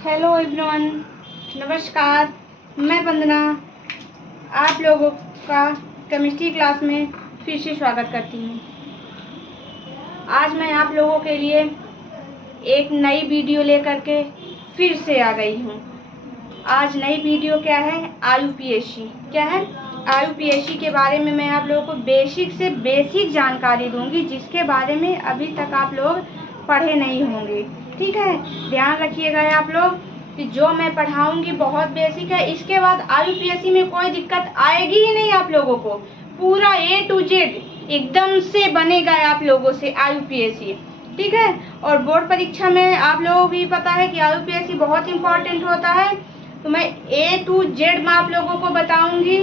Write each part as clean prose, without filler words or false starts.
Hello everyone, नमस्कार। मैं वंदना आप लोगों का केमिस्ट्री क्लास में फिर से स्वागत करती हूँ। आज मैं आप लोगों के लिए एक नई वीडियो लेकर के फिर से आ गई हूँ। आज नई वीडियो क्या है? आईयूपीएसी। क्या है? आईयूपीएसी के बारे में मैं आप लोगों को बेसिक से बेसिक जानकारी दूंगी, जिसके बारे में अभी तक आप लोग पढ़े नहीं होंगे। ठीक है, ध्यान रखिएगा आप लोग कि जो मैं पढ़ाऊंगी बहुत बेसिक है। इसके बाद आईयूपीएसी में कोई दिक्कत आएगी ही नहीं आप लोगों को। पूरा A to Z एकदम से बनेगा आप लोगों से आईयूपीएसी। ठीक है, और बोर्ड परीक्षा में आप लोगों को भी पता है कि आईयूपीएसी बहुत इंपॉर्टेंट होता है। तो मैं A to Z में आप लोगों को बताऊंगी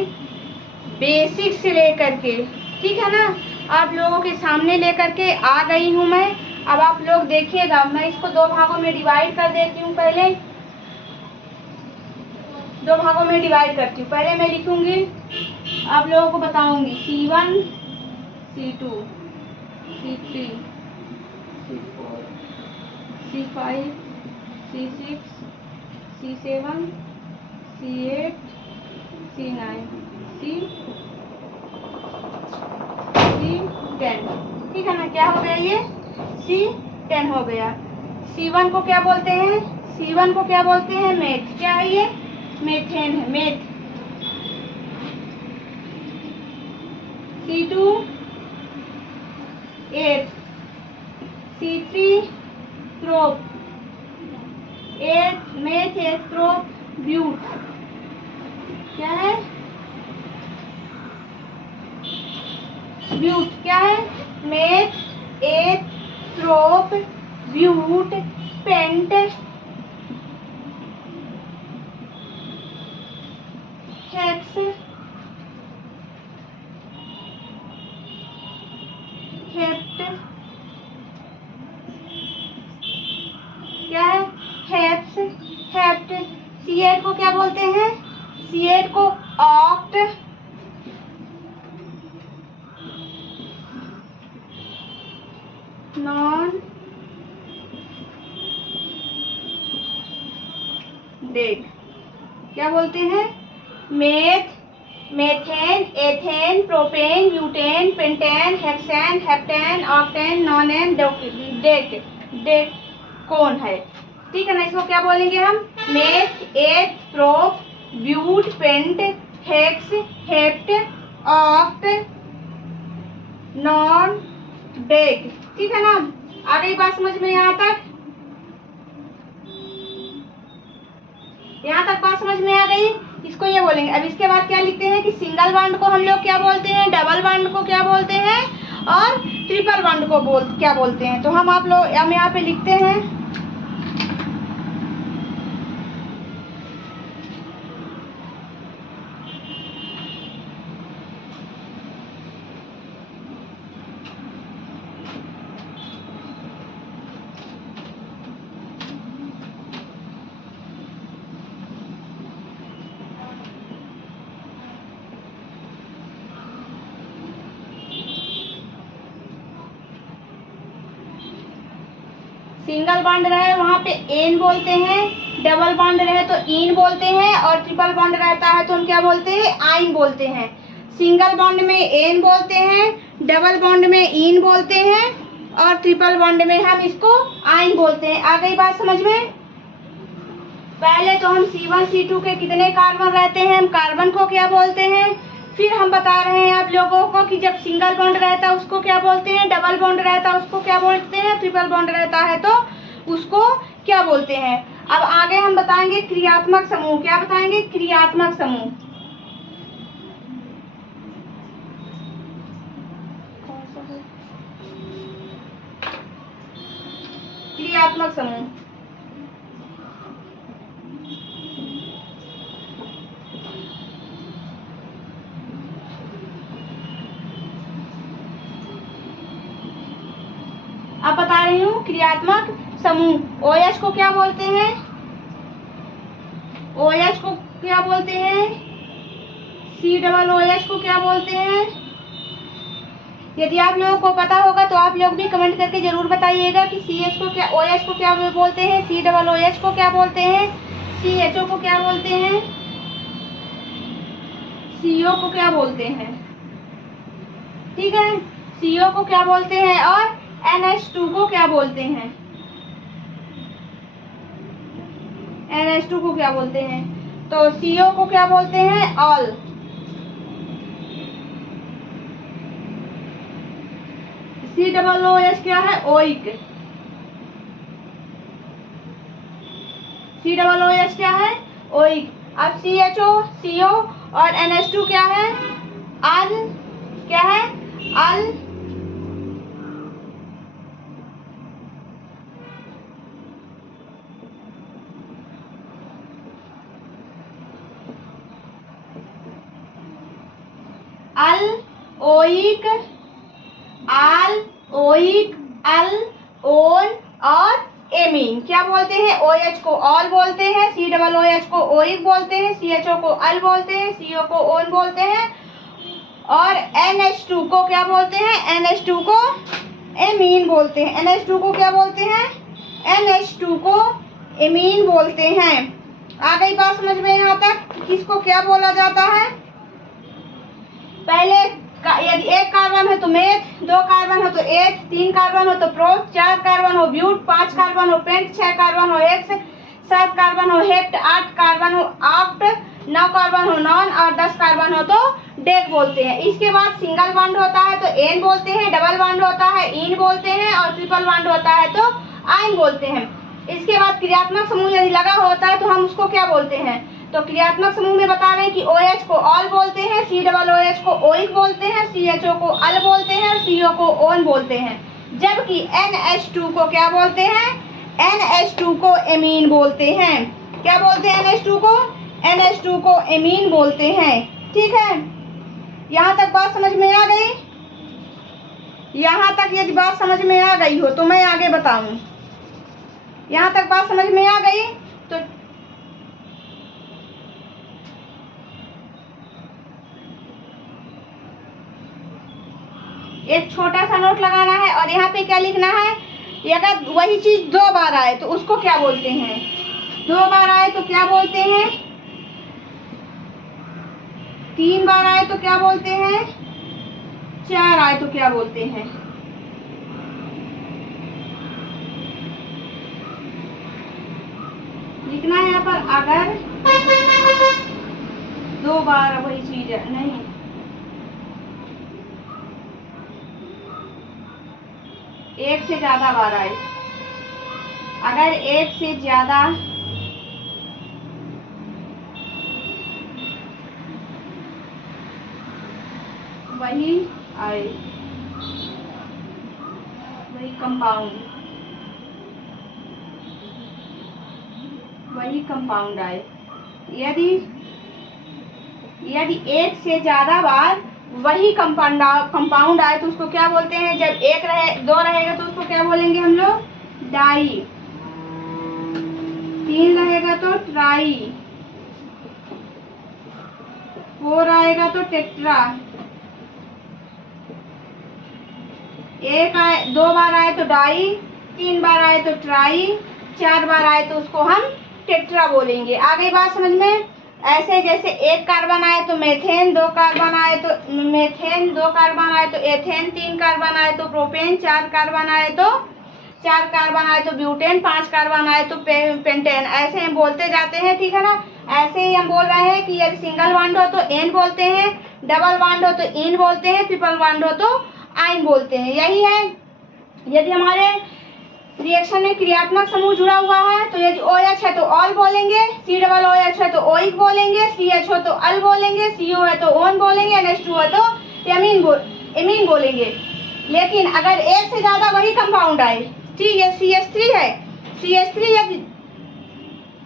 बेसिक से लेकर के। ठीक है ना, आप लोगों के सामने लेकर के आ गई हूँ मैं। अब आप लोग देखिएगा, मैं इसको दो भागों में डिवाइड कर देती हूँ। पहले दो भागों में डिवाइड करती हूँ। पहले मैं लिखूंगी, आप लोगों को बताऊंगी C1, C2, C3, C4, C5, C6, C7, C8, C9, C10। ठीक है ना, क्या हो गया? ये C10 हो गया। C1 को क्या बोलते हैं? C1 को क्या बोलते हैं? मेथ। क्या है ये? मेथेन है, मेथ। C2 एथ, C3 प्रोप, एथ मेथ एथ प्रोप ब्यूट। क्या है? ब्यूट। क्या है? Meth eth prop but pent hex hept. क्या है? Heaps hept. C8 को क्या बोलते हैं? C8 को ऑक्ट, नॉन डेट। क्या बोलते हैं? Meth methane ethane propane butane pentane hexane heptane octane nonane dec. Dec कौन है? ठीक है ना, इसको क्या बोलेंगे हम? Meth eth prop but pent hex hept oct non dec. ठीक है ना, आ गई बात समझ में? यहाँ तक बात समझ में आ गई? इसको ये बोलेंगे। अब इसके बाद क्या लिखते हैं कि सिंगल बॉन्ड को हम लोग क्या बोलते हैं, डबल बॉन्ड को क्या बोलते हैं, और ट्रिपल बॉन्ड को क्या बोलते हैं। तो हम आप लोग हम यहाँ पे लिखते हैं सिंगल बॉन्ड रहे वहां पे एन बोलते हैं, डबल बॉन्ड रहे तो इन बोलते हैं, और ट्रिपल बॉन्ड रहता है तो हम क्या बोलते हैं? आइन बोलते हैं। सिंगल बॉन्ड में एन बोलते हैं, डबल बॉन्ड में इन बोलते हैं, और ट्रिपल बॉन्ड में हम इसको आइन बोलते हैं। आ गई बात समझ में? पहले तो हम C1 C2 के कितने कार्बन रहते हैं, हम कार्बन को क्या बोलते हैं। फिर हम बता रहे हैं आप लोगों को कि जब सिंगल बॉन्ड रहता है उसको क्या बोलते हैं, डबल बॉन्ड रहता है उसको क्या बोलते हैं, ट्रिपल बॉन्ड रहता है तो उसको क्या बोलते हैं। अब आगे हम बताएंगे क्रियात्मक समूह। क्या बताएंगे? क्रियात्मक समूह। क्रियात्मक समूह अब बता रही हूँ। क्रियात्मक समूह OH को क्या बोलते हैं? OH को क्या बोलते हैं? COOH को क्या बोलते हैं? यदि आप लोगों को पता होगा तो आप लोग भी कमेंट करके ज़रूर बताइएगा कि CH को क्या, OH को क्या बोलते हैं, COOH को क्या बोलते हैं, CHO को क्या बोलते हैं, CO को क्या बोलते हैं। ठीक है, CO को क्या बोलते हैं और NH2 को क्या बोलते हैं, NH2 को क्या बोलते हैं। तो CO को क्या बोलते हैं, ऑल। COOH क्या है, ओइक। COOH क्या है, ओइक। अब CHO, CO और NH2 क्या है, अल। क्या है, अल। अल, ओइक, आल, ओइक, अल, ओन और एमीन। क्या बोलते हैं, OH को ऑल बोलते हैं, COOH को ओइक बोलते हैं, CHO को अल बोलते हैं, CO को ओन बोलते हैं और NH2 को क्या बोलते हैं, NH2 को एमीन बोलते हैं। NH2 को क्या बोलते हैं, NH2 को एमीन बोलते हैं। आ गई बात समझ में यहाँ तक, किसको क्या बोला जाता है। पहले यदि एक कार्बन है तो मेथ, 2 कार्बन हो तो एथ, 3 कार्बन हो तो प्रोप, 4 कार्बन हो ब्यूट, 5 कार्बन हो पेंट, 6 कार्बन हो हेक्स, 7 कार्बन हो हेप्ट, 8 कार्बन हो ऑक्ट, 9 कार्बन हो नॉन और 10 कार्बन हो तो डेक बोलते हैं। इसके बाद सिंगल बॉन्ड होता है तो एन बोलते हैं, डबल बॉन्ड होता है इन बोलते हैं और ट्रिपल बॉन्ड होता है तो आइन बोलते हैं। इसके बाद क्रियात्मक समूह यदि लगा होता है तो हम उसको क्या बोलते हैं। तो क्रियात्मक समूह में बता रहे हैं कि OH को ऑल बोलते हैं, COOH को ओइक बोलते हैं, CHO को अल बोलते हैं और CO को ओन बोलते हैं। जबकि NH2 को क्या बोलते हैं, NH2 को एमीन बोलते हैं। क्या बोलते हैं, NH2 को, NH2 को एमीन बोलते हैं। ठीक है, यहाँ तक बात समझ में आ गई। यहाँ तक यदि बात समझ में आ गई हो तो मैं आगे बताऊं। यहाँ तक बात समझ में आ गई तो एक छोटा सा नोट लगाना है और यहाँ पे क्या लिखना है, अगर वही चीज 2 बार आए तो उसको क्या बोलते हैं। 2 बार आए तो क्या बोलते हैं, 3 बार आए तो क्या बोलते हैं, 4 आए तो क्या बोलते हैं। लिखना है यहाँ पर, अगर 2 बार वही चीज है, नहीं, एक से ज्यादा बार आए, अगर एक से ज्यादा वही आए, वही कंपाउंड, वही कंपाउंड आए। यदि एक से ज्यादा बार वही कंपाउंड आए तो उसको क्या बोलते हैं। जब 2 रहेगा तो उसको क्या बोलेंगे हम लोग, डाई। 3 रहेगा तो ट्राई, 4 आएगा तो टेट्रा, 2 बार आए तो डाई, 3 बार आए तो ट्राई, 4 बार आए तो उसको हम टेट्रा बोलेंगे। आ गई बात समझ में। ऐसे जैसे 1 कार्बन आए तो मेथेन, 2 कार्बन आए तो मेथेन, 2 कार्बन आए तो एथेन, 3 कार्बन आए तो प्रोपेन, 4 कार्बन आए तो ब्यूटेन, 5 कार्बन आए तो पेंटेन। ऐसे हम बोलते जाते हैं, ठीक है ना। ऐसे ही हम बोल रहे हैं कि यदि सिंगल बॉन्ड हो तो एन बोलते हैं, डबल बॉन्ड हो तो इन बोलते हैं, ट्रिपल बॉन्ड हो तो आइन बोलते हैं। यही है। यदि हमारे रिएक्शन में क्रियात्मक समूह जुड़ा हुआ है तो यदि OH है तो ऑल बोलेंगे, COOH है तो ओइक बोलेंगे, CH हो तो अल बोलेंगे, CO है तो ओन बोलेंगे, NH2 है तो एमीन बोलेंगे। लेकिन अगर एक से ज्यादा वही कंपाउंड आए, ठीक है, CH3 है, CH3 यदि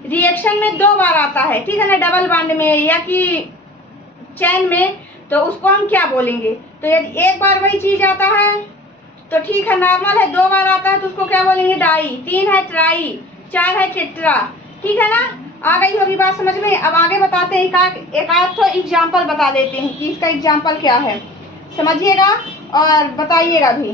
रिएक्शन में 2 बार आता है, ठीक है ना, डबल बॉन्ड में या कि चैन में, तो उसको हम क्या बोलेंगे। तो यदि 1 बार वही चीज आता है तो ठीक है, नॉर्मल है। 2 बार आता है तो उसको क्या बोलेंगे, डाई। 3 है ट्राई, 4 है टेट्रा, ठीक है ना। आ गई होगी बात समझ में। अब आगे बताते हैं, एक आध तो एग्जाम्पल बता देते हैं कि इसका एग्जाम्पल क्या है। समझिएगा और बताइएगा भी।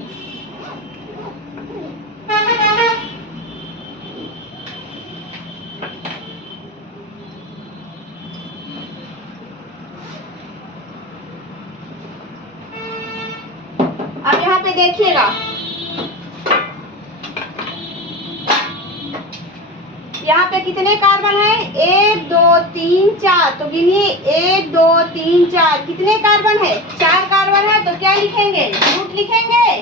अब यहाँ पे देखिएगा, यहाँ पे कितने कार्बन है? 1 2 3 4। तो गिनिए 1 2 3 4 कितने कार्बन है? 4 कार्बन है। तो क्या लिखेंगे? ब्यूट लिखेंगे।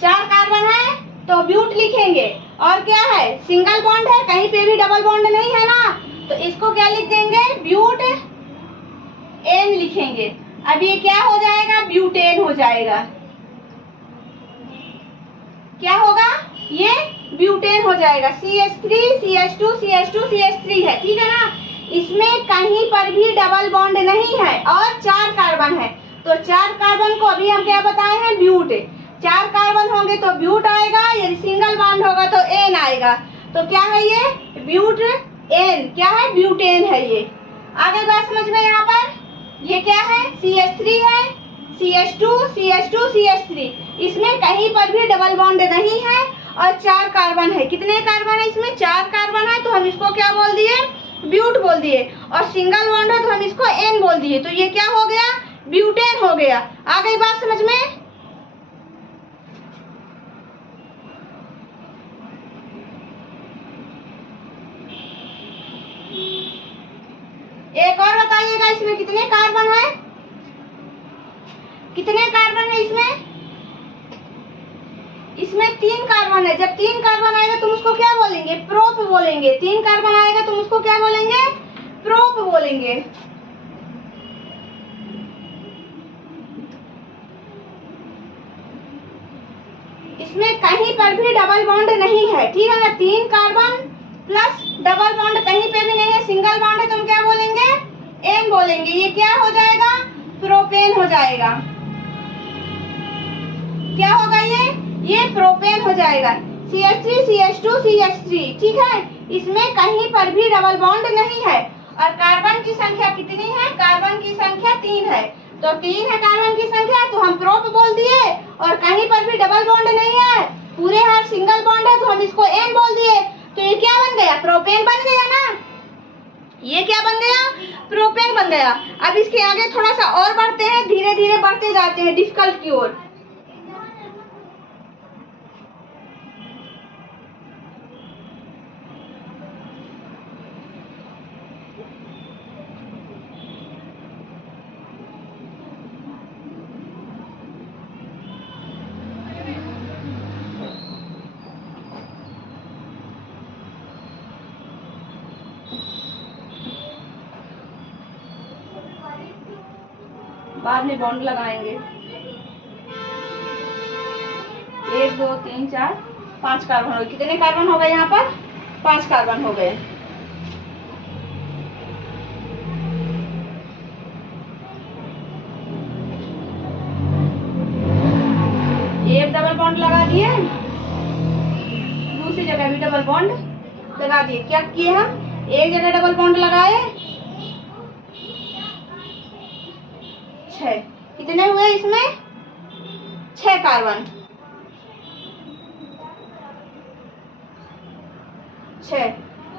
4 कार्बन है तो ब्यूट लिखेंगे। और क्या है? सिंगल बॉन्ड है, कहीं पे भी डबल बॉन्ड नहीं है ना, तो इसको क्या लिख देंगे? ब्यूट एन लिखेंगे। अब ये क्या हो जाएगा? ब्यूटेन हो जाएगा। क्या होगा? ये ब्यूटेन हो जाएगा। CH3 CH2 CH2 CH3 है, ठीक है ना। इसमें कहीं पर भी डबल बॉन्ड नहीं है और 4 कार्बन है। तो 4 कार्बन को अभी हम क्या बताए हैं? ब्यूट। 4 कार्बन होंगे तो ब्यूट आएगा, यदि सिंगल बॉन्ड होगा तो एन आएगा। तो क्या है ये? Butane. क्या है? ब्यूटेन है ये। आगे बात समझ में यहाँ पर? ये क्या है? CH3 है, CH2 CH2 CH3। इसमें कहीं पर भी डबल बॉन्ड नहीं है और 4 कार्बन है। कितने कार्बन है इसमें? 4 कार्बन है। तो हम इसको क्या बोल दिए? ब्यूट बोल दिए। और सिंगल बॉन्ड है तो हम इसको एन बोल दिए। तो ये क्या हो गया? ब्यूटेन हो गया। आ गई बात समझ में? एक और बताइएगा, इसमें कितने कार्बन है? कितने कार्बन है इसमें? इसमें 3 कार्बन है। जब 3 कार्बन आएगा तुम उसको क्या बोलेंगे? प्रोप बोलेंगे। 3 कार्बन आएगा तुम उसको क्या बोलेंगे? प्रोप बोलेंगे। इसमें कहीं पर भी डबल बॉन्ड नहीं है, ठीक है ना। 3 कार्बन प्लस डबल बॉन्ड कहीं पे भी नहीं है, सिंगल बॉन्ड है। तुम क्या बोलेंगे? एन बोलेंगे। ये क्या हो जाएगा? प्रोपेन हो जाएगा। क्या होगा ये प्रोपेन हो जाएगा। CH3 CH2 CH3, ठीक है। इसमें कहीं पर भी डबल बॉन्ड नहीं है और कार्बन की संख्या कितनी है? कार्बन की संख्या 3 है। तो 3 है कार्बन की संख्या, तो हम प्रोप बोल दिए। और कहीं पर भी डबल बॉन्ड नहीं है, पूरे हर सिंगल बॉन्ड है, तो हम इसको एन बोल दिए। तो ये क्या बन गया? प्रोपेन बन गया ना। ये क्या बन गया? प्रोपेन बन गया। अब इसके आगे थोड़ा सा और बढ़ते हैं, धीरे धीरे बढ़ते जाते हैं डिफिकल्ट की ओर। बाद में बॉन्ड लगाएंगे। 1 2 3 4 5 कार्बन हो गए। कितने कार्बन हो गए यहाँ पर? 5 कार्बन हो गए। एक डबल बॉन्ड लगा दिए, दूसरी जगह भी डबल बॉन्ड लगा दिए। क्या किए हम? एक जगह डबल बॉन्ड लगाए, 6। कितने हुए इसमें? 6 कार्बन। 6।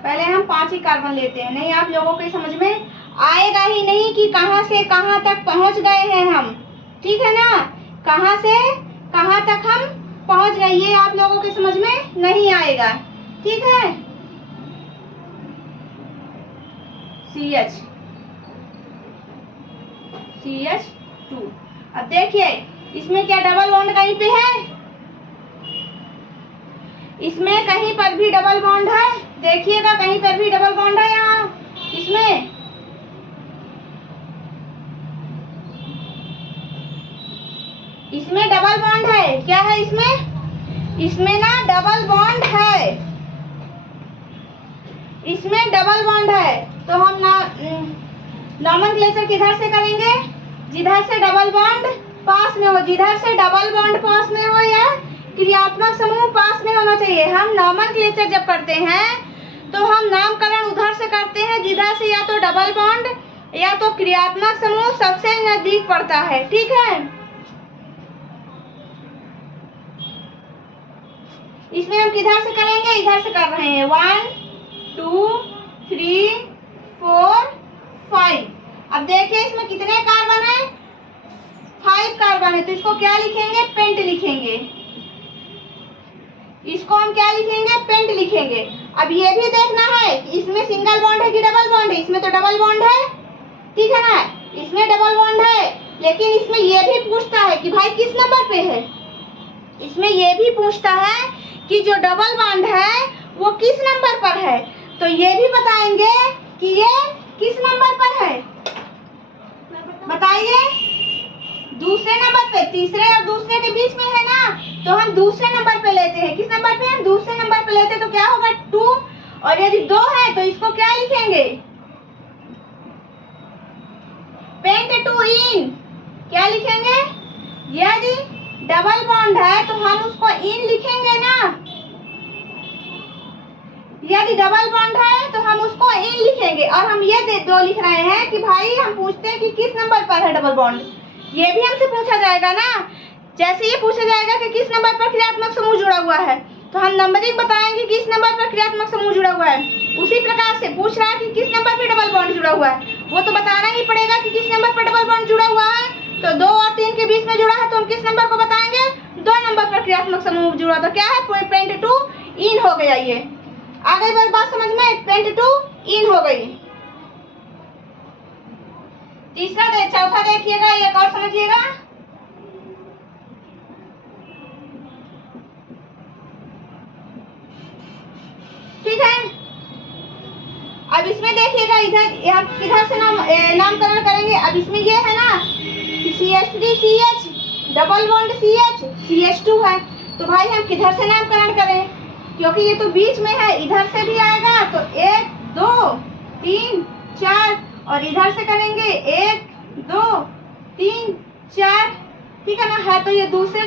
पहले हम 5 ही कार्बन लेते हैं। नहीं, आप लोगों के समझ में आएगा ही नहीं कि कहां से कहां तक पहुंच गए हैं हम, ठीक है ना। कहां से कहां तक हम पहुंच गए, ये आप लोगों के समझ में नहीं आएगा, ठीक है। CH2। अब देखिए इसमें क्या डबल बॉन्ड कहीं पे है? इसमें कहीं पर भी डबल बॉन्ड है। देखिएगा कहीं पर भी डबल बॉन्ड है यहाँ इसमें डबल बॉन्ड है। क्या है इसमें? इसमें ना डबल बॉन्ड है। इसमें डबल बॉन्ड है। तो हम नॉमेनक्लेचर किधर से करेंगे? जिधर से डबल बॉन्ड पास में हो। जिधर से डबल बॉन्ड पास में हो या क्रियात्मक समूह पास में होना चाहिए। हम नॉमेनक्लेचर जब करते हैं तो हम नामकरण उधर से करते हैं जिधर से या तो डबल बॉन्ड या तो क्रियात्मक समूह सबसे नजदीक पड़ता है। ठीक है, इसमें हम किधर से करेंगे, इधर से कर रहे हैं। 1 2 3 4 5। अब देखिए इसमें कितने कार्बन है, 5 कार्बन है, तो इसको क्या लिखेंगे, पेंट लिखेंगे। इसको हम क्या लिखेंगे, पेंट लिखेंगे। अब ये भी देखना है कि इसमें सिंगल बॉन्ड है कि डबल बॉन्ड है। इसमें तो डबल बॉन्ड है, ठीक है ना, इसमें डबल बॉन्ड है, लेकिन इसमें ये भी पूछता है कि भाई किस नंबर पे है। इसमें ये भी पूछता है कि जो डबल बॉन्ड है वो किस नंबर पर है, तो ये भी बताएंगे कि ये किस नंबर पर है। बताइए, दूसरे नंबर पे, तीसरे और दूसरे के बीच में है ना, तो हम दूसरे नंबर पे लेते हैं। किस नंबर पे, हम दूसरे नंबर पे लेते हैं, तो क्या होगा 2। और यदि 2 है तो इसको क्या लिखेंगे, पेंट 2 इन, क्या लिखेंगे। यदि डबल बॉन्ड है तो हम उसको इन लिखेंगे ना, यदि डबल बॉन्ड है तो हम उसको इन लिखेंगे। और हम ये दो लिख रहे हैं कि भाई हम पूछते हैं कि किस नंबर पर है डबल बॉन्ड, ये भी हमसे पूछा जाएगा ना। जैसे ये पूछा जाएगा कि किस नंबर पर क्रियात्मक समूह जुड़ा हुआ है, तो हम नंबरिंग बताएंगे किस नंबर पर क्रियात्मक समूह जुड़ा हुआ है। उसी प्रकार से पूछ रहा है कि किस नंबर पर डबल बॉन्ड जुड़ा हुआ है, वो तो बताना ही पड़ेगा कि किस नंबर पर डबल बॉन्ड जुड़ा हुआ है। तो 2 और 3 के बीच में जुड़ा है, तो हम किस नंबर को बताएंगे, 2 नंबर पर क्रियात्मक समूह जुड़ा। तो क्या है, पेंट 2 इन हो गया। ये आ गई बात समझ में, पेंट 2 इन हो गई। चौथा देखिएगा, एक और समझिएगा। ठीक है, अब इसमें देखिएगा, इधर किधर से नामकरण करेंगे। अब इसमें ये है ना CH3CH, double bond CH, CH2 है, तो भाई हम किधर से नामकरण करें, क्योंकि ये तो बीच में है, इधर से भी आएगा तो 1 2 3 4, और इधर से करेंगे 1 2 3 4, ठीक है ना। है तो ये दूसरे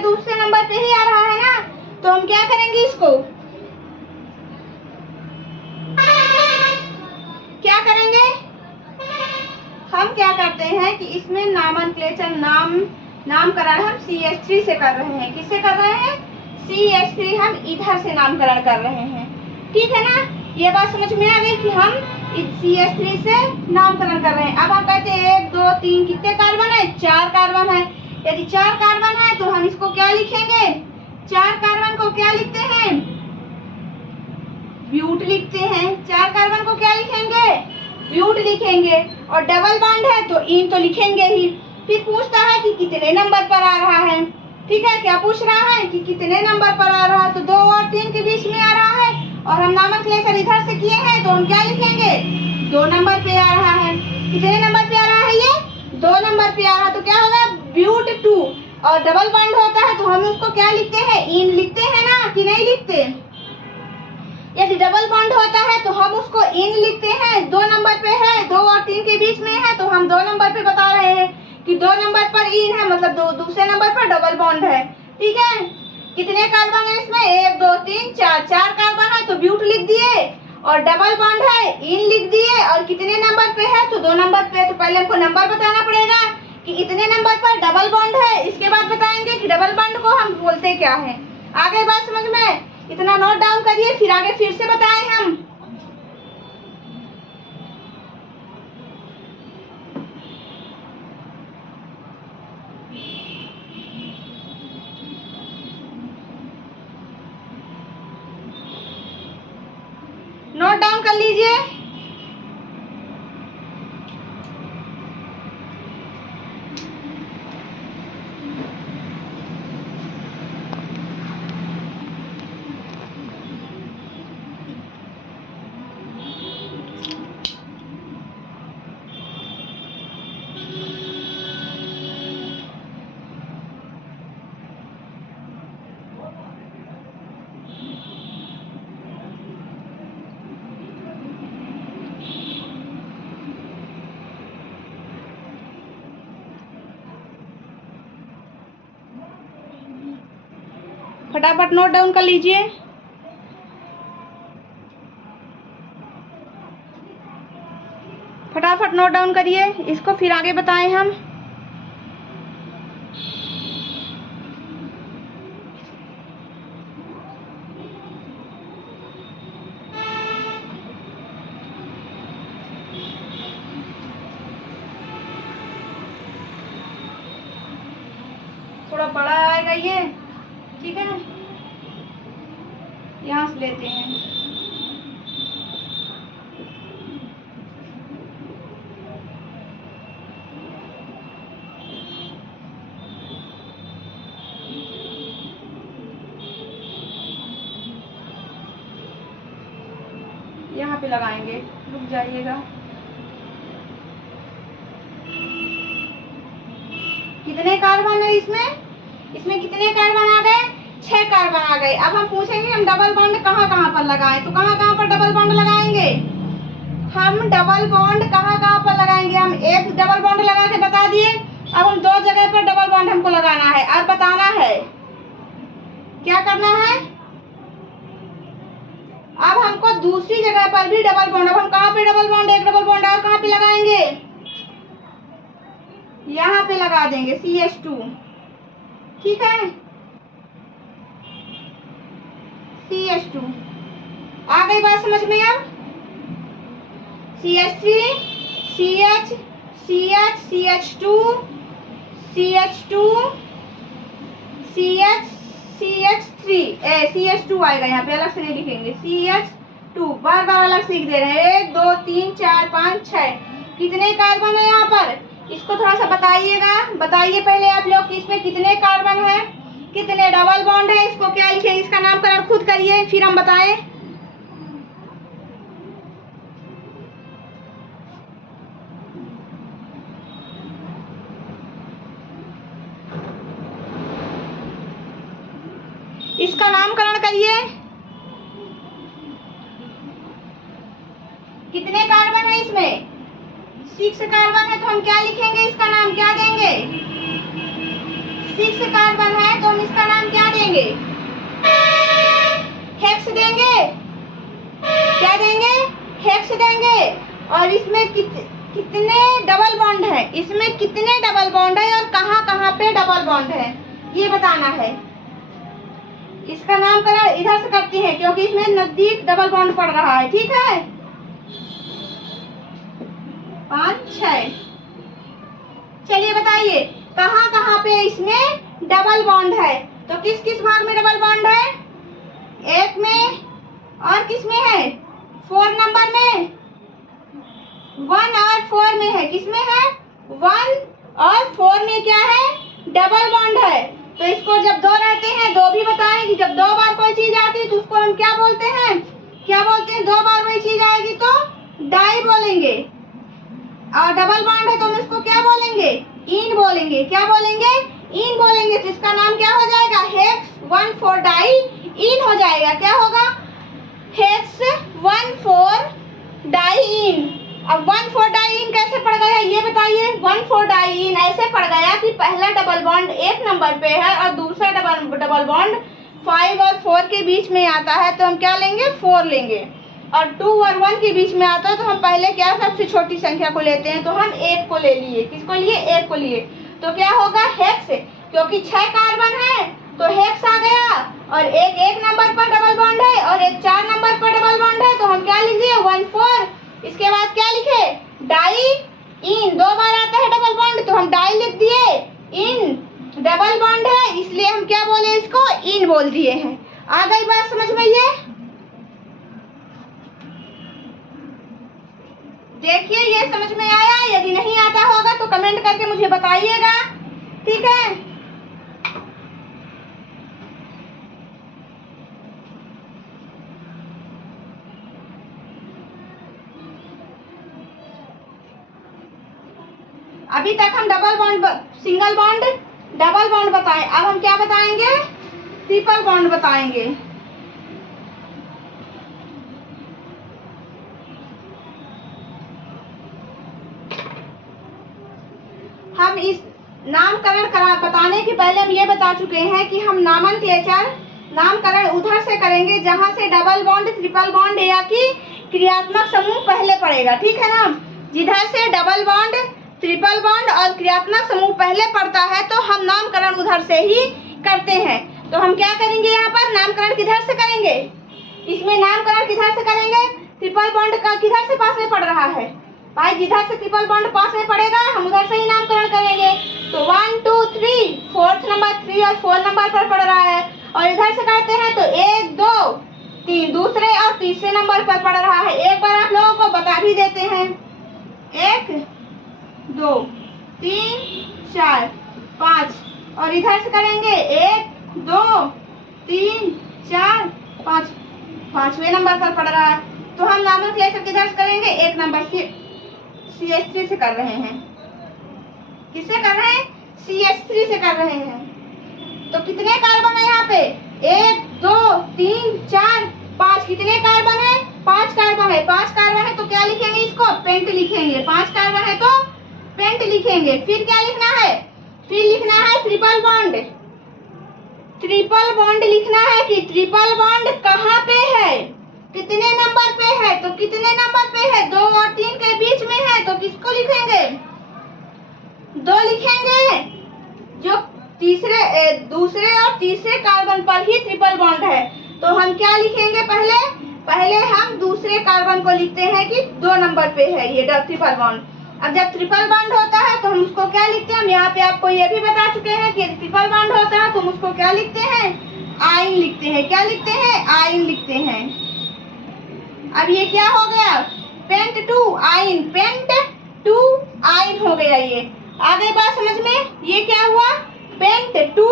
दूसरे नंबर पे ही आ रहा है ना, तो हम क्या करेंगे, इसको क्या करेंगे, हम क्या करते हैं कि इसमें नामनक्लेचर नामकरण हम CH3 से कर रहे हैं। किससे कर रहे हैं, CH3 हम इधर से नामकरण कर रहे हैं। ठीक है ना, ये बात समझ में आ गई कि हम CH3 से नामकरण कर रहे हैं। अब हम कहते हैं 1 2 3, कितने कार्बन है, 4 कार्बन है। यदि 4 कार्बन है तो हम इसको क्या लिखेंगे, 4 कार्बन को क्या लिखते हैं, ब्यूट लिखते हैं। 4 कार्बन को क्या लिखेंगे, ब्यूट लिखेंगे। और डबल बॉन्ड है तो इन तो लिखेंगे ही। फिर पूछता है कि कितने नंबर पर आ रहा है। ठीक है, क्या पूछ रहा है कि कितने नंबर पर आ रहा है, तो 2 और 3 के बीच में आ रहा है, और हम नामकरण इधर से किए हैं, तो हम क्या लिखेंगे, 2 नंबर पे आ रहा है। कितने नंबर पे आ रहा है, ये 2 नंबर पे आ रहा है, तो क्या होगा, ब्यूट 2। और डबल बॉन्ड होता है तो हम उसको क्या लिखते हैं, इन लिखते हैं ना, कि नहीं लिखते। यदि डबल बॉन्ड होता है तो हम उसको इन लिखते हैं। 2 नंबर पे है, 2 और 3 के बीच में है, तो हम 2 नंबर पे बता रहे हैं कि 2 नंबर पर इन है, मतलब दूसरे नंबर पर डबल बॉन्ड है। ठीक है, कितने कार्बन है इसमें, 1 2 3 4, 4 कार्बन है तो ब्यूट लिख दिए, और डबल बॉन्ड है इन लिख दिए। और कितने नंबर पे है, तो 2 नंबर पे। तो पहले हमको नंबर बताना पड़ेगा कि इतने नंबर पर डबल बॉन्ड है, इसके बाद बताएंगे कि डबल बॉन्ड को हम बोलते क्या है। आगे बात समझ में, इतना नोट डाउन करिए, फिर आगे फिर से बताएं हम। नोट डाउन कर लीजिए। फटाफट नोट डाउन कर लीजिए। फटाफट फटाफट नोट डाउन करिए, इसको फिर आगे बताएं हम। थोड़ा बड़ा आएगा ये, ठीक है। यहाँ से लेते हैं। यहाँ पे लगाएंगे, रुक जाइएगा। कितने कार्बन है इसमें कितने कार्बन आ गए? 6 कार्बन आ गए। अब हम पूछेंगे हम डबल बॉन्ड कहाँ कहाँ पर लगाएं, तो कहाँ कहाँ पर डबल बॉन्ड लगाएंगे? हम डबल बॉन्ड कहाँ कहाँ पर लगाएंगे? हम एक डबल बॉन्ड लगा के बता दिए। अब हम 2 जगह पर डबल बॉन्ड हमको लगाना है और बताना है क्या करना है। अब हमको दूसरी जगह पर भी डबल बॉन्ड, अब हम कहाँ पे डबल बॉन्ड, एक डबल बॉन्ड और कहाँ पे लगाएंगे? यहाँ पे लगा देंगे CH2, ठीक है। CH2 आ गई बात समझ में? अब CH3 CH CH CH2 CH2 CH CH3 CH2 आएगा, यहाँ पे अलग से नहीं लिखेंगे। CH2 बार बार अलग से लिख दे रहे हैं। 1 2 3 4 5 6 कितने कार्बन है यहाँ पर? इसको थोड़ा सा बताइएगा, बताइए पहले आप लोग कि इसमें कितने कार्बन है, कितने डबल बॉन्ड है। इसको क्या लिखें, इसका नामकरण खुद करिए फिर हम बताएं। इसका नामकरण करिए। कितने कार्बन है इसमें? 6 कार्बन है, तो हम क्या लिखेंगे, इसका नाम क्या देंगे? 6 कार्बन है तो हम इसका नाम क्या देंगे? हेक्स देंगे। क्या देंगे? हेक्स देंगे। और इसमें कितने डबल बॉन्ड है, इसमें कितने डबल बॉन्ड है और कहाँ कहाँ पे डबल बॉन्ड है, ये बताना है। इसका नामकरण इधर से करते हैं क्योंकि इसमें नजदीक डबल बॉन्ड पड़ रहा है, ठीक है। 5 6 चलिए बताइए कहाँ कहाँ पे इसमें डबल बॉन्ड है। तो किस किस भाग में डबल बॉन्ड है? 1 में, और किस में है? 4 नंबर में, 1 और 4 में है। किस में है? 1 और 4 में क्या है? डबल बॉन्ड है। तो इसको जब 2 रहते हैं 2 भी बताएं कि जब 2 बार कोई चीज आती है तो उसको हम क्या बोलते हैं? क्या बोलते हैं? 2 बार वही चीज आएगी तो डाई बोलेंगे। और डबल बॉन्ड है तो हम इसको क्या बोलेंगे? इन बोलेंगे। क्या बोलेंगे? इन बोलेंगे। तो इसका नाम क्या हो जाएगा? हेक्स 1,4 डाई इन हो जाएगा। क्या होगा? हेक्स 1,4 डाई इन। अब 1,4 डाई इन कैसे पड़ गया ये बताइए। 1,4 डाई इन ऐसे पड़ गया कि पहला डबल बॉन्ड 1 नंबर पे है और दूसरा डबल बॉन्ड 5 और 4 के बीच में आता है, तो हम क्या लेंगे? 4 लेंगे। और 2 और 1 के बीच में आता है तो हम पहले क्या सबसे छोटी संख्या को लेते हैं, तो हम 1 को ले लिए। किसको लिए? 1 को लिए। तो क्या होगा? हेक्स, क्योंकि 6 कार्बन है तो हेक्स आ गया। और एक नंबर पर डबल बॉन्ड है और एक 4 नंबर पर डबल बॉन्ड है, तो हम क्या लिख दिए? 1,4। इसके बाद क्या लिखे? डाई इन। 2 बार आता है डबल बॉन्ड तो हम डाई लिख दिए। इन डबल बॉन्ड है इसलिए हम क्या बोले? इसको इन बोल दिए हैं। आ गई बात समझ में? ये देखिए ये समझ में आया? यदि नहीं आता होगा तो कमेंट करके मुझे बताइएगा, ठीक है। अभी तक हम double bond, single bond, double bond बताएं। अब हम क्या बताएंगे? ट्रिपल बॉन्ड बताएंगे। हम इस नामकरण बताने के पहले हम ये बता चुके हैं कि हम नामनक्लेचर नामकरण उधर से करेंगे जहां से डबल बॉन्ड, ट्रिपल बॉन्ड या कि क्रियात्मक समूह पहले पड़ेगा, ठीक है ना। जिधर से डबल बॉन्ड, ट्रिपल बॉन्ड और क्रियात्मक समूह पहले पड़ता है तो हम नामकरण उधर से ही करते हैं। तो हम क्या करेंगे, यहाँ पर नामकरण किधर से करेंगे, इसमें नामकरण किधर से करेंगे, ट्रिपल बॉन्ड का किधर से पास में पड़ रहा है भाई, जिधर से ट्रिपल बॉन्ड पास में पड़ेगा हम उधर से ही नामकरण करेंगे। तो 1 2 3 फोर्थ नंबर 3 और 4 नंबर पर पड़ रहा है, और इधर से करते हैं तो 1 2 3 दूसरे और तीसरे नंबर पर पड़ रहा है। एक बार आप लोगों को बता भी देते हैं, 1 2 3 4 5, और इधर से करेंगे 1 2 3 4 5, 5वें नंबर पर पड़ रहा है। तो हम नॉमेनक्लेचर किधर से करेंगे, एक नंबर से CH3 से कर रहे हैं। किससे कर रहे हैं, CH3 से कर रहे हैं। तो कितने कार्बन है यहाँ पे, 1 2 3 4 5, कितने कार्बन है, 5 कार्बन है। 5 कार्बन है तो क्या लिखेंगे, इसको पेंट लिखेंगे। 5 कार्बन है तो पेंट लिखेंगे। फिर क्या लिखना है, फिर लिखना है ट्रिपल बॉन्ड। ट्रिपल बॉन्ड लिखना है कि ट्रिपल बॉन्ड कहाँ पे है, कितने नंबर पे है, तो कितने नंबर पे है, 2 और 3 के बीच में है। तो किसको लिखेंगे, 2 लिखेंगे, जो दूसरे और तीसरे कार्बन पर ही ट्रिपल बॉन्ड है। तो हम क्या लिखेंगे, पहले हम दूसरे कार्बन को लिखते हैं कि 2 नंबर पे है ये ट्रिपल बॉन्ड। अब जब ट्रिपल बॉन्ड होता है तो हम उसको क्या लिखते हैं, हम यहाँ पे आपको ये भी बता चुके हैं कि ट्रिपल बॉन्ड होता है तो हम उसको क्या लिखते हैं, आयन लिखते हैं। क्या लिखते हैं, आयन लिखते हैं। अब ये क्या हो गया, pent two yne, pent two yne हो गया। ये आ गई बात समझ में, ये क्या हुआ, पेंट टू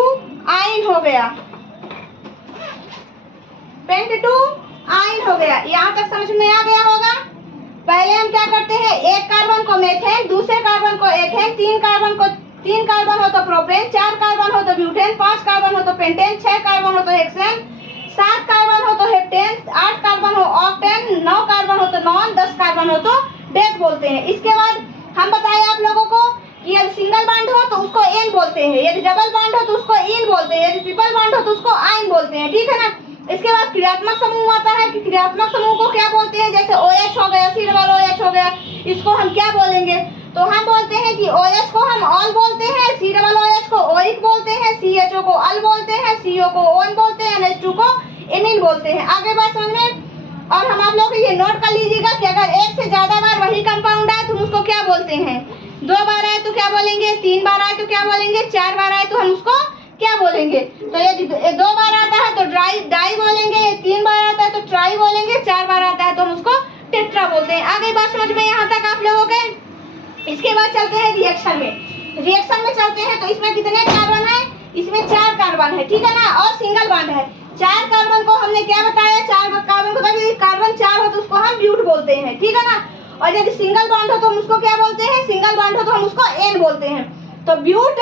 आयन हो गया, पेंट टू आयन हो गया। यहाँ तक समझ में आ गया होगा। पहले हम क्या करते हैं, एक कार्बन को मेथेन, दूसरे कार्बन को एथेन, 3 कार्बन हो तो प्रोपेन, 4 कार्बन हो तो ब्यूटेन, 5 कार्बन हो तो पेंटेन, 6 कार्बन हो तो हेक्सेन, 7 कार्बन हो तो हेप्टेन, 8 कार्बन हो ऑक्टेन, 9 कार्बन हो तो नॉन, 10 कार्बन हो तो डेक बोलते हैं। इसके बाद हम बताए आप लोगों को कि यदि सिंगल बॉन्ड हो तो उसको एन बोलते हैं, यदि डबल बॉन्ड हो तो उसको इन बोलते हैं, यदि ट्रिपल बॉन्ड हो तो उसको आयन बोलते हैं। ठीक है ना। इसके बाद क्रियात्मक समूह आता है कि क्रियात्मक समूह को क्या बोलते हैं, जैसे OH हो गया, COOH हो गया, इसको हम क्या बोलेंगे, तो हम बोलते हैं कि OH को हम ऑल बोलते हैं, COOH को ओइक बोलते हैं, CHO को अल बोलते हैं, CO को ओन बोलते हैं, NH2 को एमीन बोलते हैं। आगे बात समझ में। और हम आप लोग ये नोट कर लीजिएगा कि अगर एक से ज्यादा बार वही कंपाउंड आए तो हम उसको क्या बोलते हैं, 2 बार आए तो क्या बोलेंगे, 3 बार आए तो क्या बोलेंगे, 4 बार आए तो हम उसको क्या बोलेंगे। तो यदि 2 बार आता है तो डाई बोलेंगे, 3 बार आता है तो ट्राई बोलेंगे, 4 बार आता है तो हम उसको टेट्रा बोलते हैं। आगे बात समझ में यहाँ तक आप लोगों के। इसके बाद चलते हैं रिएक्शन में। रिएक्शन में चलते हैं तो इसमें कितने कार्बन है, इसमें 4 कार्बन है। ठीक है ना, और सिंगल बॉन्ड है। 4 कार्बन को हमने क्या बताया, 4 कार्बन को, यदि कार्बन 4 हो तो उसको हम ब्यूट बोलते हैं। ठीक है ना। और यदि सिंगल बॉन्ड हो तो हम उसको क्या बोलते हैं, सिंगल बॉन्ड हो तो हम उसको एन बोलते हैं। तो ब्यूट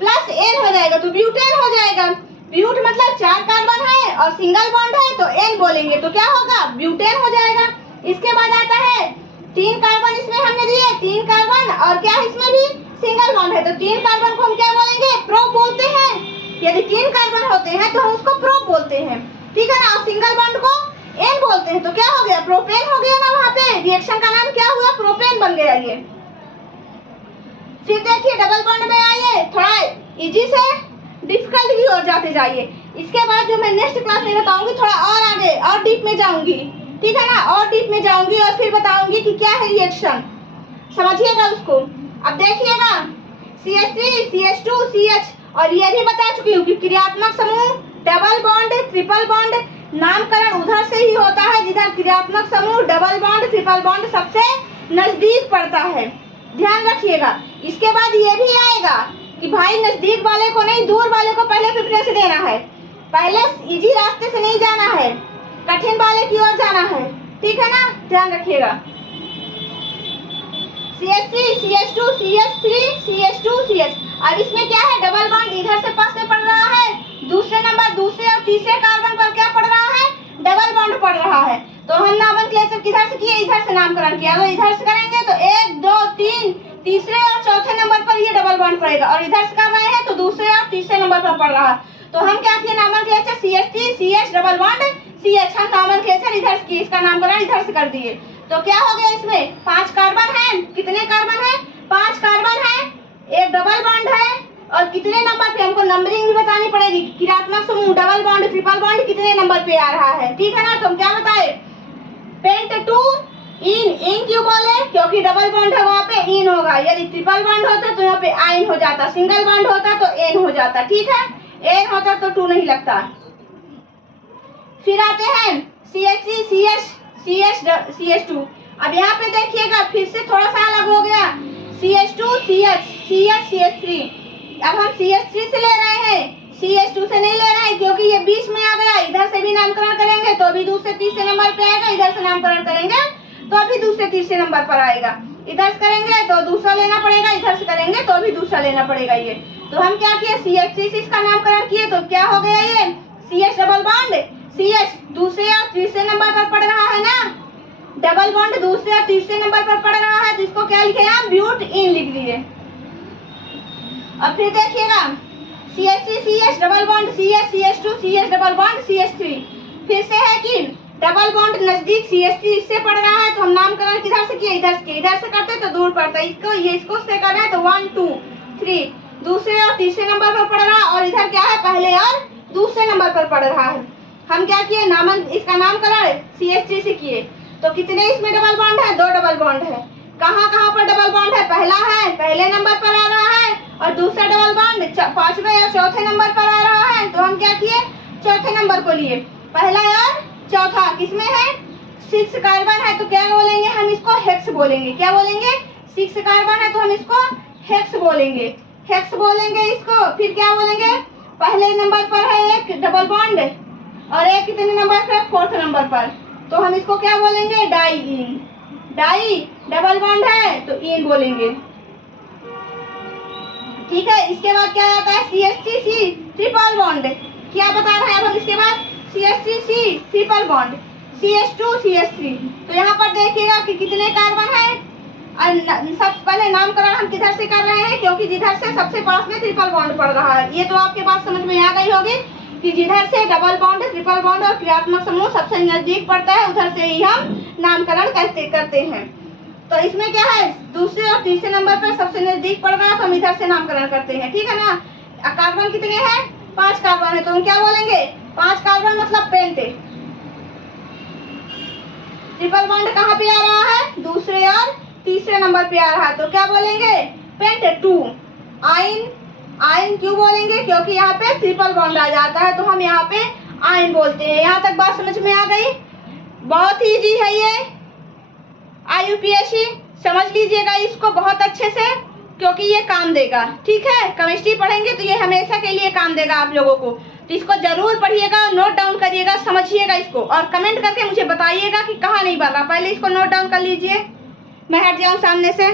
प्लस एन हो जाएगा तो ब्यूटेन हो जाएगा। ब्यूट मतलब 4 कार्बन है और सिंगल बॉन्ड है तो एन बोलेंगे तो क्या होगा, ब्यूटेन हो जाएगा। इसके बाद आता है 3 कार्बन, इसमें हमने दिए 3 कार्बन और क्या है, इसमें भी सिंगल बॉन्ड है तो 3 कार्बन को हम क्या बोलेंगे, प्रोप बोलते हैं। यदि 3 कार्बन होते हैं तो हम उसको प्रोप बोलते हैं। ठीक है ना। और सिंगल बॉन्ड को एन बोलते हैं तो क्या हो गया, प्रोपेन हो गया ना। वहाँ पे रिएक्शन का नाम क्या हुआ, प्रोपेन बन गया ये। फिर देखिए डबल बॉन्ड में आइए, थोड़ा इजी से डिफिकल्ट की ओर जाते जाइए। इसके बाद जो मैं नेक्स्ट क्लास में बताऊंगी, थोड़ा और आगे और डीप में जाऊंगी। ठीक है ना, और डीप में जाऊंगी और फिर बताऊंगी कि क्या है रिएक्शन, समझिएगा उसको। अब देखिएगा CH3 CH2 CH, और ये भी बता चुकी हूँ कि क्रियात्मक समूह डबल बॉन्ड ट्रिपल बॉन्ड नामकरण उधर से ही होता है जिधर क्रियात्मक समूह डबल बॉन्ड ट्रिपल बॉन्ड सबसे नजदीक पड़ता है। ध्यान रखिएगा। इसके बाद ये भी आएगा कि भाई नजदीक वाले को नहीं, दूर वाले को पहले प्रेफरेंस देना है। पहले इजी रास्ते से नहीं जाना है, कठिन वाले की ओर जाना है। ठीक है ना, ध्यान रखिएगा। CH3 CH2 CH3 CH2 CH। अब इसमें क्या है, डबल बॉन्ड इधर से पास में पड़ रहा है, दूसरे नंबर दूसरे और तीसरे कार्बन पर क्या पड़ रहा है, डबल बॉन्ड पड़ रहा है। तो हम नॉमेनक्लेचर किधर से किए, इधर से नामकरण किया। तो इधर से करेंगे तो 1 2 3 तीसरे और चौथे नंबर पर ये डबल बॉन्ड पड़ेगा, और इधर से कर रहे हैं तो दूसरे और तीसरे नंबर पर पड़ रहा है। तो हम क्या किए, nomenclature CH3 CH double bond CH, हम नॉमेनक्लेचर इधर से किए, इसका नामकरण इधर से कर दिए। तो क्या हो गया, इसमें 5 कार्बन है। कितने कार्बन है, 5 कार्बन है, एक डबल बॉन्ड है, और कितने नंबर पे, हमको नंबरिंग भी बतानी पड़ेगी। क्रियात्मक समूह डबल बॉन्ड ट्रिपल बॉन्ड कितने नंबर पे आ रहा है, ठीक है ना। तो हम क्या बताए, पेंट 2 इन क्यों बोले, क्योंकि डबल बॉन्ड है वहां पे इन होगा। यदि ट्रिपल बॉन्ड होता तो यहाँ पे आइन हो जाता, सिंगल बॉन्ड होता तो एन हो जाता, ठीक है। एन होता तो 2 नहीं लगता। फिर आते हैं CH3 CH2। अब यहाँ पे देखिएगा फिर से थोड़ा सा अलग हो गया, CH2 CH3। अब हम CH3 से ले रहे हैं, CH2 से नहीं ले रहे हैं, क्योंकि ये बीच में आ गया। इधर से भी नामकरण करेंगे तो अभी दूसरे तीसरे नंबर पे आएगा, इधर से नामकरण करेंगे तो अभी दूसरे तीसरे नंबर पर आएगा। इधर से करेंगे तो दूसरा लेना पड़ेगा, इधर से करेंगे तो अभी दूसरा लेना पड़ेगा। ये तो हम क्या किए, CH3 से इसका नामकरण किए, तो क्या हो गया, ये CH डबल बॉन्ड, CH दूसरे और तीसरे नंबर पर पड़ रहा है ना, डबल बॉन्ड दूसरे और तीसरे नंबर पर पड़ रहा है, तो इसको क्या लिखे आप, ब्यूट इन लिख दीजिए। और फिर देखिएगा CH3 CH double bond CH CH2 CH double bond CH3। फिर से है कि डबल बॉन्ड नजदीक CH3 इससे पड़ रहा है, तो हम नामकरण किधर से किए, इधर से करते तो दूर पड़ता, इसको से कर रहे हैं तो 1 2 3 दूसरे और तीसरे नंबर पर पड़ रहा है, और इधर क्या है, पहले और दूसरे नंबर पर पड़ रहा है। हम क्या किए, इसका नामकरण CH3 से किए। तो कितने इसमें डबल बॉन्ड है, 2 डबल बॉन्ड है। कहाँ कहाँ पर डबल बॉन्ड है, पहला है पहले नंबर पर आ रहा है, और दूसरा डबल बॉन्ड 5वें और चौथे नंबर पर आ रहा है। तो हम क्या किए, चौथे नंबर को लिए, पहला और चौथा किसमें है, 6 कार्बन है, तो क्या बोलेंगे हम इसको, हेक्स बोलेंगे। क्या बोलेंगे, 6 कार्बन है तो हम इसको हेक्स बोलेंगे, हेक्स बोलेंगे इसको। फिर क्या बोलेंगे, पहले नंबर पर है एक डबल बॉन्ड, और एक कितने नंबर पर, 4th नंबर पर, तो हम इसको क्या बोलेंगे, डाई इन। डाई डबल बॉन्ड है तो इन बोलेंगे, ठीक है। इसके बाद क्या आता है, CH3C ट्रिपल बॉन्ड। क्या बता रहे हैं अब हम इसके बाद, CH3C triple bond, CH2 CH3। तो यहाँ पर देखिएगा कि कितने कार्बन है, और सबसे पहले नामकरण हम किधर से कर रहे हैं, क्योंकि जिधर से सबसे पास में ट्रिपल बॉन्ड पड़ रहा है। ये तो आपके बात समझ में आ गई होगी कि जिधर से डबल बॉन्ड, ट्रिपल बॉन्ड और क्रियात्मक समूह सबसे नजदीक पड़ता है, उधर से ही हम नामकरण करते हैं। तो इसमें क्या है, दूसरे और तीसरे नंबर पर सबसे नजदीक पड़ रहा है, तो हम इधर से नामकरण करते हैं, ठीक है ना। कार्बन कितने हैं, 5 कार्बन है, तो हम क्या बोलेंगे, 5 कार्बन मतलब पेंट। ट्रिपल बॉन्ड कहाँ पे आ रहा है, दूसरे और तीसरे नंबर पे आ रहा है, तो क्या बोलेंगे, पेंट 2। आइन क्यों बोलेंगे, क्योंकि यहाँ पे ट्रिपल बॉन्ड आ जाता है, तो हम यहाँ पे आइन बोलते हैं। यहाँ तक बात समझ में आ गई, बहुत ही इजी है ये, IUPAC समझ लीजिएगा इसको बहुत अच्छे से, क्योंकि ये काम देगा, ठीक है। केमिस्ट्री पढ़ेंगे तो ये हमेशा के लिए काम देगा आप लोगों को, तो इसको जरूर पढ़िएगा, नोट डाउन करिएगा, समझिएगा इसको, और कमेंट करके मुझे बताइएगा कि कहाँ नहीं बन रहा। पहले इसको नोट डाउन कर लीजिए, मैं हट जाऊँ सामने से।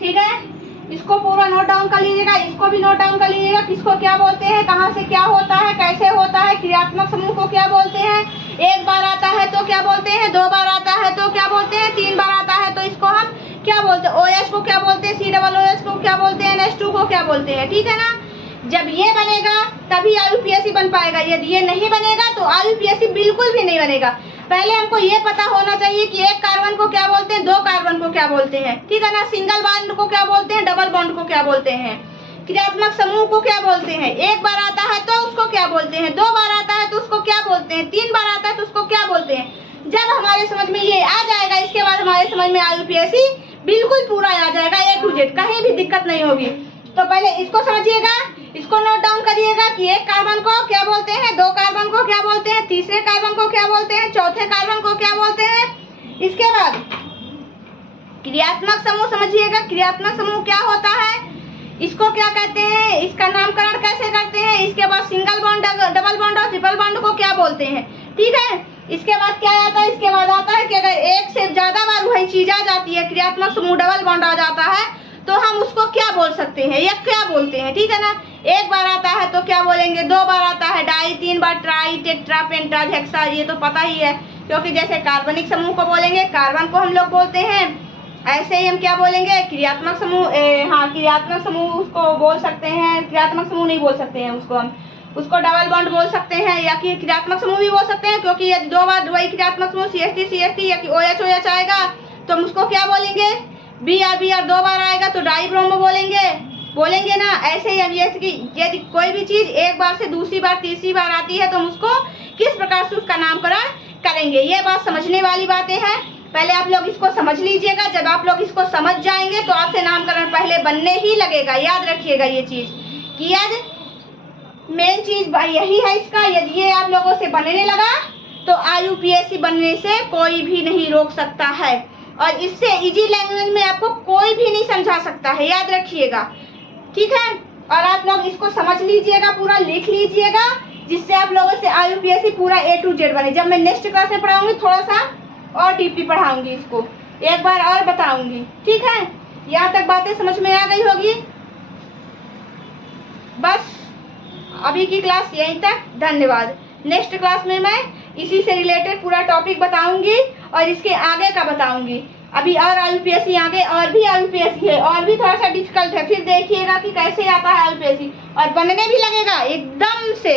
ठीक है, इसको पूरा नोट डाउन कर लीजिएगा, इसको भी नोट डाउन कर लीजिएगा, किसको क्या बोलते हैं, कहाँ से क्या होता है, कैसे होता है, क्रियात्मक समूह को क्या बोलते हैं, एक बार आता है तो क्या बोलते हैं, 2 बार आता है तो क्या बोलते हैं, 3 बार आता है तो इसको हम क्या बोलते हैं, OH को क्या बोलते हैं, COOH को क्या बोलते हैं, NH2 को क्या बोलते हैं, ठीक है ना। जब ये बनेगा तभी IUPAC बन पाएगा, यदि ये नहीं बनेगा तो IUPAC बिल्कुल भी नहीं बनेगा। पहले हमको ये पता होना चाहिए कि एक कार्बन को क्या बोलते हैं, 2 कार्बन को क्या बोलते हैं, ठीक है ना, सिंगल बॉन्ड को क्या बोलते हैं, डबल बॉन्ड को क्या बोलते हैं, क्रियात्मक समूह को क्या बोलते हैं, एक बार आता है तो उसको क्या बोलते हैं, 2 बार आता है तो उसको क्या बोलते हैं, 3 बार आता है तो उसको क्या बोलते हैं। जब हमारे समझ में ये आ जाएगा, इसके बाद हमारे समझ में IUPAC बिल्कुल पूरा आ जाएगा, A to Z, कहीं भी दिक्कत नहीं होगी। तो पहले इसको समझिएगा, इसको नोट डाउन करिएगा कि एक कार्बन को क्या बोलते हैं, 2 कार्बन को क्या बोलते हैं, तीसरे कार्बन को क्या बोलते हैं, चौथे कार्बन को क्या बोलते हैं। इसके बाद क्रियात्मक समूह समझिएगा, क्रियात्मक समूह क्या होता है, इसको क्या कहते हैं, इसका नामकरण कैसे करते हैं, इसके बाद सिंगल बॉन्ड, डबल बॉन्ड और ट्रिपल बॉन्ड को क्या बोलते हैं। ठीक है, इसके बाद क्या आता है, इसके बाद आता है कि अगर एक से ज्यादा बार वही चीज आ जाती है, क्रियात्मक समूह डबल बॉन्ड आ जाता है, तो हम उसको क्या बोल सकते हैं या क्या बोलते हैं। ठीक है ना, एक बार आता है तो क्या बोलेंगे, दो बार आता है डाई, तीन बार ट्राई, टेट्रा, पेंटा, हेक्सा, ये तो पता ही है। क्योंकि जैसे कार्बनिक समूह को बोलेंगे, कार्बन को हम लोग बोलते हैं, ऐसे ही हम क्या बोलेंगे, क्रियात्मक समूह, हाँ क्रियात्मक समूह उसको बोल सकते हैं, क्रियात्मक समूह नहीं बोल सकते हैं उसको, हम उसको डबल बॉन्ड बोल सकते हैं या कि क्रियात्मक समूह भी बोल सकते हैं। क्योंकि यदि दो बार वही क्रियात्मक समूह CH3 या कि OH आएगा तो हम उसको क्या बोलेंगे, Br दो बार आएगा तो डाई ब्रोमो बोलेंगे ना। ऐसे ही हम यदि कोई भी चीज एक बार से दूसरी बार तीसरी बार आती है तो हम उसको किस प्रकार से उसका नामकरण करेंगे। ये बात समझने वाली बातें हैं, पहले आप लोग इसको समझ लीजिएगा। जब आप लोग इसको समझ जाएंगे तो आपसे नामकरण पहले बनने ही लगेगा। याद रखिएगा ये चीज कि यदि मेन चीज यही है इसका, यदि ये आप लोगों से बनने लगा तो IUPAC बनने से कोई भी नहीं रोक सकता है, और इससे इजी लैंग्वेज में आपको कोई भी नहीं समझा सकता है। याद रखिएगा, ठीक है। और आप लोग इसको समझ लीजिएगा, पूरा लिख लीजिएगा, जिससे आप लोगों से IUPAC पूरा A to Z बने। जब मैं नेक्स्ट क्लास में पढ़ाऊंगी थोड़ा सा और डीपली पढ़ाऊंगी, इसको एक बार और बताऊंगी। ठीक है, यहाँ तक बातें समझ में आ गई होगी। बस अभी की क्लास यहीं तक, धन्यवाद। नेक्स्ट क्लास में मैं इसी से रिलेटेड पूरा टॉपिक बताऊंगी और इसके आगे का बताऊंगी। अभी और IUPAC आगे और भी IUPAC है, और भी थोड़ा सा डिफिकल्ट है, फिर देखिएगा कि कैसे आता है IUPAC, और बनने भी लगेगा एकदम से।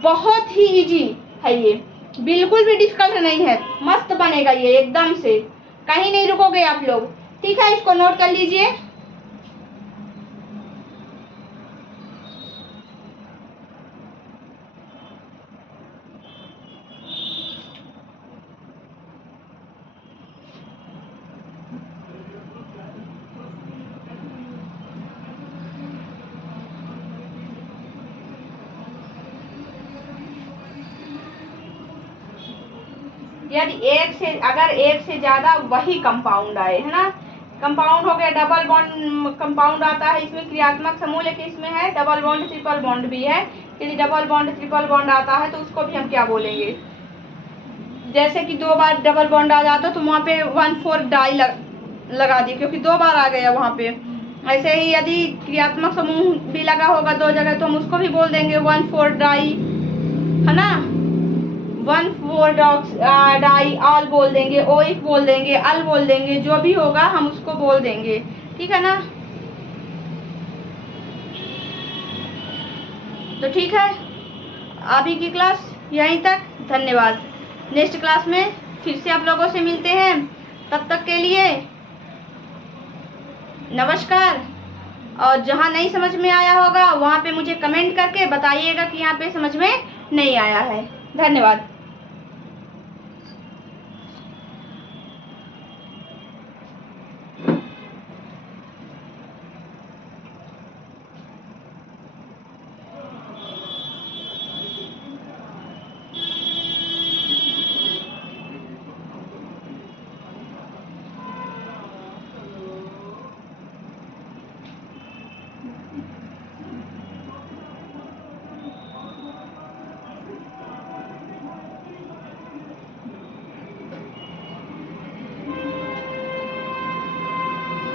बहुत ही इजी है ये, बिल्कुल भी डिफिकल्ट नहीं है, मस्त बनेगा ये एकदम से, कहीं नहीं रुकोगे आप लोग। ठीक है, इसको नोट कर लीजिए। यदि अगर एक से ज्यादा वही कंपाउंड आए, है ना, कंपाउंड हो गया, डबल बॉन्ड कंपाउंड आता है इसमें क्रियात्मक समूह, लेकिन इसमें है डबल बॉन्ड ट्रिपल बॉन्ड भी है। यदि डबल बॉन्ड ट्रिपल बॉन्ड आता है तो उसको भी हम क्या बोलेंगे, जैसे कि दो बार डबल बॉन्ड आ जाता तो वहाँ पे 1,4 डाई लगा दी, क्योंकि दो बार आ गया वहाँ पे। ऐसे ही यदि क्रियात्मक समूह भी लगा होगा दो जगह तो हम उसको भी बोल देंगे 1,4 डाई, है ना, 1,4 डाई ऑल बोल देंगे, OIC बोल देंगे, अल बोल देंगे, जो भी होगा हम उसको बोल देंगे। ठीक है ना, तो ठीक है, अभी की क्लास यहीं तक, धन्यवाद। नेक्स्ट क्लास में फिर से आप लोगों से मिलते हैं, तब तक के लिए नमस्कार। और जहाँ नहीं समझ में आया होगा वहाँ पे मुझे कमेंट करके बताइएगा कि यहाँ पे समझ में नहीं आया है। धन्यवाद।